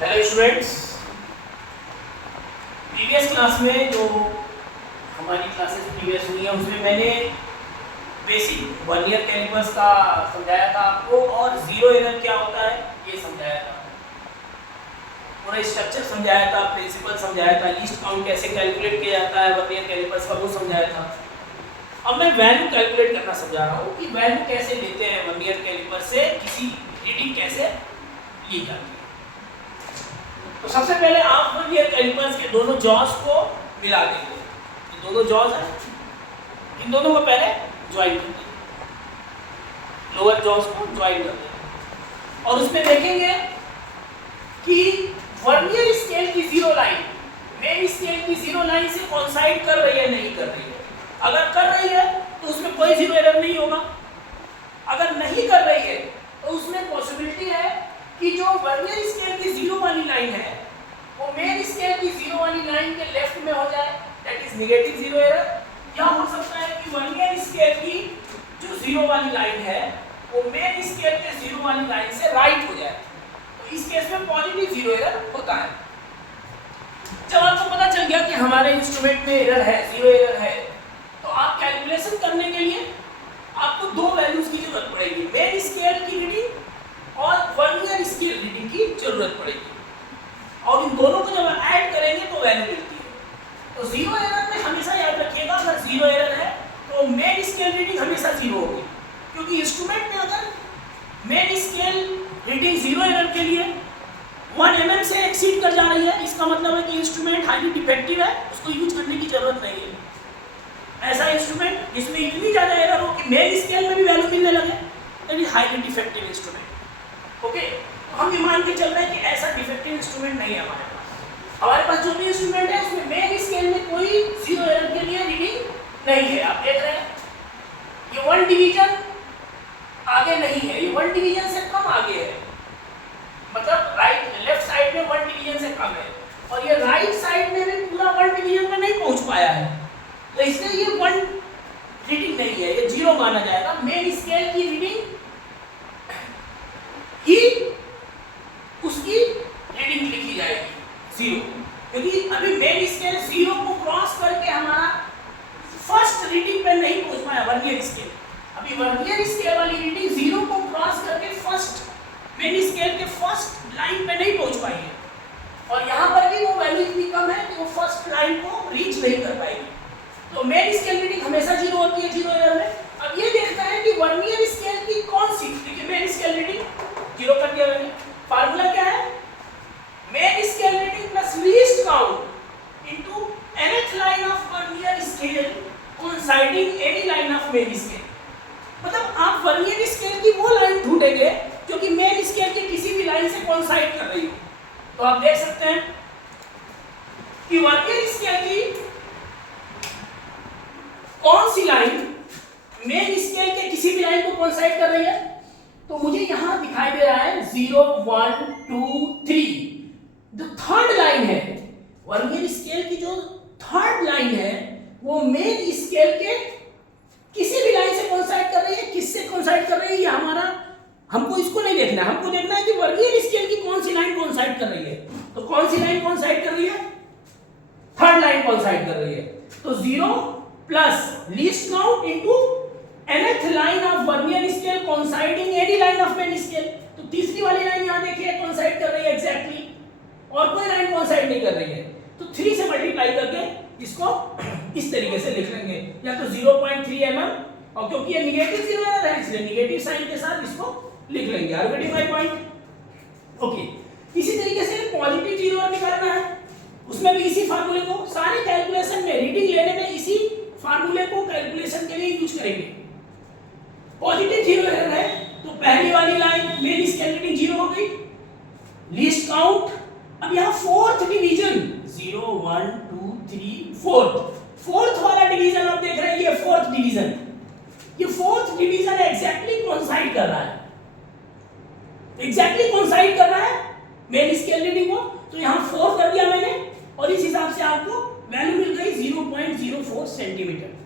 Hello students, previous class में जो हमारी क्लासेस प्रीवियस हुई हैं उसमें मैंने बेसिक वर्नियर कैलिपर्स का समझाया था आपको और जीरो एरर क्या होता है ये समझाया था। पूरा स्ट्रक्चर समझाया था, प्रिंसिपल समझाया था, लीस्ट काउंट कैसे कैलकुलेट किया जाता है वर्नियर कैलिपर्स का वो समझाया था। अब मैं वैल्यू कैलकुलेट करना समझा रहा हूँ कि वैल्यू कैसे लेते हैं वर्नियर कैलिपर से, किसी रीडिंग कैसे ली जाती है। तो सबसे पहले आप वर्नियर कैलिपर्स के दोनों जॉस को मिला देंगे। ये दोनों जॉस हैं, इन दोनों को पहले ज्वाइन कर देंगे, लोअर जॉस को ज्वाइन कर देंगे और उसमें देखेंगे कि वर्नियर स्केल की जीरो लाइन मेन स्केल की जीरो लाइन से कोइंसाइड कर रही है नहीं कर रही है। अगर कर रही है तो उसमें कोई जीरो एरर नहीं होगा, अगर नहीं कर रही है तो उसमें पॉसिबिलिटी है कि जो वर्नियर स्केल की जीरो वाली लाइन है वो मेन स्केल की जीरो वाली लाइन के लेफ्ट में हो जाए, that is negative zero error. या हो सकता है कि वर्नियर स्केल की जो जीरो वाली लाइन है वो मेन स्केल के जीरो वाली लाइन से राइट हो जाए, तो इस केस में पॉजिटिव जीरो एरर होता है। जब आपको पता चल गया कि हमारे इंस्ट्रूमेंट में एरर है, जीरो एरर है, तो आप कैलकुलेशन करने के लिए आपको दो वैल्यूज की जरूरत पड़ेगी, मेन स्केल की रीडिंग और वर्नियर स्केल रीडिंग की जरूरत पड़ेगी और इन दोनों को जब ऐड करेंगे तो वैल्यू मिलती है। तो जीरो एरर में हमेशा याद रखिएगा, अगर जीरो एरर है तो मेन स्केल रीडिंग हमेशा जीरो होगी, क्योंकि इंस्ट्रूमेंट में अगर main scale reading zero error के लिए 1 mm से एक्सीड कर जा रही है, इसका मतलब है कि इंस्ट्रूमेंट हाईली डिफेक्टिव है, उसको यूज करने की जरूरत नहीं है। ऐसा इंस्ट्रूमेंट जिसमें इतनी ज्यादा एरर हो कि मेन स्केल में भी वैल्यू मिलने लगे, that is highly defective instrument. Okay, तो हम ये मान के चल रहे हैं कि ऐसा डिफेक्टिव इंस्ट्रूमेंट नहीं है हमारे पास। हमारे पास जो भी इंस्ट्रूमेंट है उसमें मेन स्केल में कोई जीरो एरर के लिए रीडिंग नहीं है। आप देख रहे हैं ये 1 डिवीजन आगे नहीं है, ये 1 डिवीजन से कम आगे है, मतलब लेफ्ट साइड में 1 डिवीजन से कम है और ये राइट साइड में भी पूरा 1 डिवीजन में नहीं पहुंच पाया है, तो इसलिए ये 1 रीडिंग नहीं है, ये जीरो माना जाएगा। मेन स्केल की रीडिंग ही उसकी रीडिंग लिखी जाएगी जीरो, क्योंकि अभी मेन स्केल जीरो को क्रॉस करके हमारा फर्स्ट रीडिंग पे नहीं पहुंच पाया वर्नियर स्केल। अभी वर्नियर स्केल वाली रीडिंग जीरो को क्रॉस करके फर्स्ट मेन स्केल के फर्स्ट लाइन पे नहीं पहुंच पाई है और यहाँ पर भी वो वैल्यू इतनी कम है कि वो फर्स्ट लाइन को रीच नहीं कर पाएगी, तो मेन स्केल रीडिंग हमेशा जीरो होती है जीरो एरर में। अब ये देखना है कि वर्नियर स्केल की कौन सी, देखिए मेन स्केल रीडिंग जीरो कर दिया मैंने, फार्मूला क्या है, main scale reading plus least count into nth line of vernier scale coinciding any line of main scale. मतलब आप वर्नियर स्केल की वो लाइन ढूंढेंगे जो कि मेन स्केल की किसी भी लाइन से कोइंसाइड कर रही हो। तो आप देख सकते हैं कि वर्नियर स्केल की कौन सी लाइन मेन स्केल के किसी भी लाइन को कोइंसाइड कर रही है, तो मुझे यहां दिखाई दे रहा है 0 1 2 3। जो थर्ड लाइन है वर्नियर स्केल की, जो थर्ड लाइन है वो मेन स्केल के किसी भी लाइन से कोइंसाइड कर रही है। किससे कोइंसाइड कर रही है ये हमारा, हमको इसको नहीं देखना है, हमको देखना है कि वर्नियर स्केल की कौन सी लाइन कोइंसाइड कर रही है। तो कौन सी लाइन कोइंसाइड कर रही है, थर्ड लाइन कोइंसाइड कर रही है, तो 0 plus least count into nth line of vernier scale coinciding any line of main scale. तो तीसरी वाली लाइन यहां देखिए कोइंसाइड कर रही है एग्जैक्टली, और कोई लाइन कोइंसाइड नहीं कर रही है, तो 3 से मल्टीप्लाई करके इसको इस तरीके से लिख लेंगे, या तो 0.3 mm, और क्योंकि ये नेगेटिव जीरो एरर है इसलिए नेगेटिव साइन के साथ इसको लिख लेंगे। Are getting my point? Okay, इसी तरीके से पॉजिटिव जीरो एरर निकालना है, उसमें भी इसी फार्मूले को, सारे कैलकुलेशन में रीडिंग लेने में इसी फार्मूले को कैलकुलेशन के लिए यूज करेंगे। पॉजिटिव जीरो एरर है तो पहली वाली line main scale reading zero हो गई, लीस्ट काउंट, अब यहां फोर्थ डिवीजन 0 1 2 3 फोर्थ वाला डिवीजन आप देख रहे हैं, ये फोर्थ डिवीजन, ये फोर्थ डिवीजन एग्जैक्टली कोइंसाइड कर रहा है, एग्जैक्टली कोइंसाइड कर रहा है मेन स्केल रीडिंग को, तो यहां 4 कर दिया मैंने और इस हिसाब से आपको वैल्यू मिल गई 0.04 सेंटीमीटर।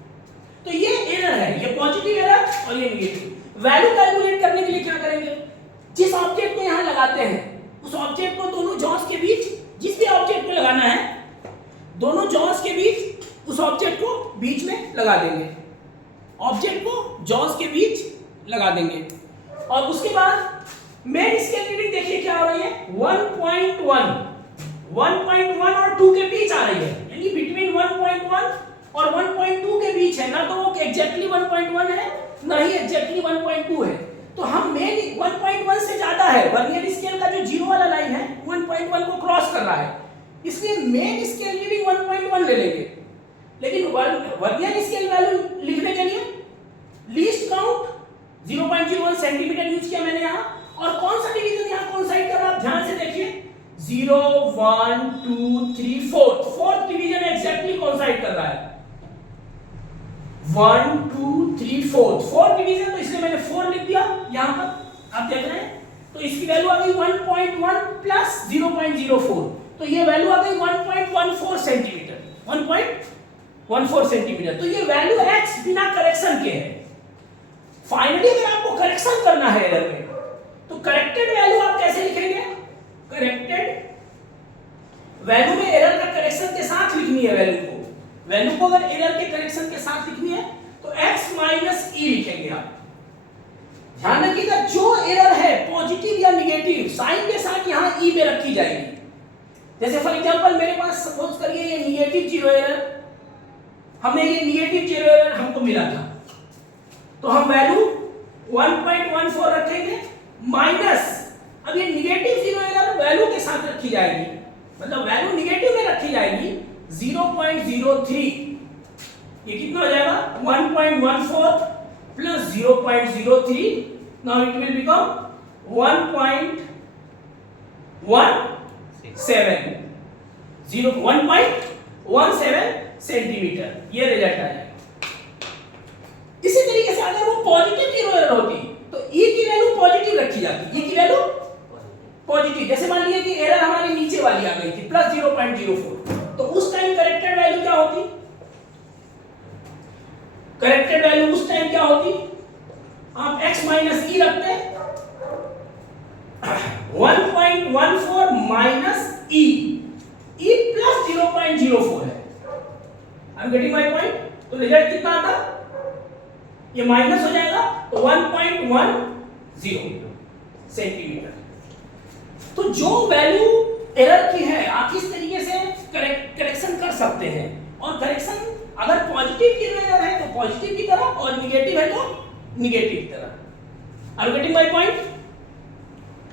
तो ये एरर है, ये पॉजिटिव एरर और ये नेगेटिव। वैल्यू कैलकुलेट करने के लिए क्या करेंगे, जिस ऑब्जेक्ट को यहां लगाते हैं उस ऑब्जेक्ट को दोनों जॉस के जॉन्स के बीच उस ऑब्जेक्ट को बीच में लगा देंगे, ऑब्जेक्ट को जॉन्स के बीच लगा देंगे। और उसके बाद मेन स्केल रीडिंग देखिए क्या हो रही है, 1.1 और 2 के बीच आ रही है, यानी बिटवीन 1.1 और 1.2 के बीच है, ना तो वो एग्जैक्टली 1.1 है ना ही एग्जैक्टली 1.2 है। तो हम मेन 1.1 से ज्यादा है, वर्नियर स्केल का जो जीरो वाला लाइन है 1.1 को क्रॉस कर रहा है, इसलिए मेन स्केल रीडिंग 1.1 ले लेंगे। लेकिन वर्नियर स्केल वैल्यू लिखने के लिए लीस्ट काउंट 0.01 सेंटीमीटर यूज किया मैंने यहाँ, और कौन सा डिवीजन यहाँ कोइंसाइड कर रहा है आप ध्यान से देखिए, 0 1 2 3 फोर्थ डिवीजन एग्जैक्टली कोइंसाइड कर रहा है, 1 2 3 फोर्थ डिवीजन, तो इसलिए मैंने 4 लिख दिया यहाँ पर, आप देख रहे हैं। तो इसकी वैल्यू आ गई 1.1 प्लस 0.04, तो ये वैल्यू आ गई 1.14 सेंटीमीटर, 1.14 सेंटीमीटर। तो ये वैल्यू x बिना करेक्शन के है। फाइनली अगर आपको करेक्शन करना है एरर में, तो करेक्टेड वैल्यू आप कैसे लिखेंगे, करेक्टेड वैल्यू में एरर का करेक्शन के साथ लिखनी है, वैल्यू को अगर एरर के करेक्शन के साथ लिखनी है तो x माइनस e लिखेंगे आप। ध्यान रखिएगा जो एरर है पॉजिटिव या नेगेटिव साइन के साथ यहाँ e में रखी जाएगी। जैसे फॉर एग्जांपल मेरे पास सपोज करिए ये नेगेटिव जीरो एरर, हमें ये नेगेटिव जीरो एरर हमको मिला था, तो हम वैल्यू 1.14 रखेंगे माइनस, अब ये नेगेटिव जीरो एरर वैल्यू के साथ रखी जाएगी, मतलब वैल्यू नेगेटिव में रखी जाएगी 0.03, ये कितना हो जाएगा 1.14 plus 0.03, now it will become 1.17 centimetre, ये रिजल्ट आएगा। इसी तरीके से अगर वो पॉजिटिव जीरो एरर होती तो e की वैल्यू पॉजिटिव रखी जाती, e की वैल्यू पॉजिटिव, जैसे मान लीजिए कि एरर हमारी नीचे वाली आ गई थी प्लस 0.04, तो उस टाइम करेक्टेड वैल्यू क्या होती, करेक्टेड वैल्यू उस टाइम क्या होती, आप x माइनस e रखते हैं, 1.14 माइनस e प्लस 0.04 है, I am getting my point. तो रिजल्ट कितना आता, ये माइनस हो जाएगा तो 1.10 सेंटीमीटर। तो जो वैल्यू एरर की है आप इस तरीके से करेक्शन कर सकते हैं, और करेक्शन अगर पॉजिटिव की एरर है तो पॉजिटिव की तरह और निगेटिव है तो निगेटिव की तरह। Are you getting my point?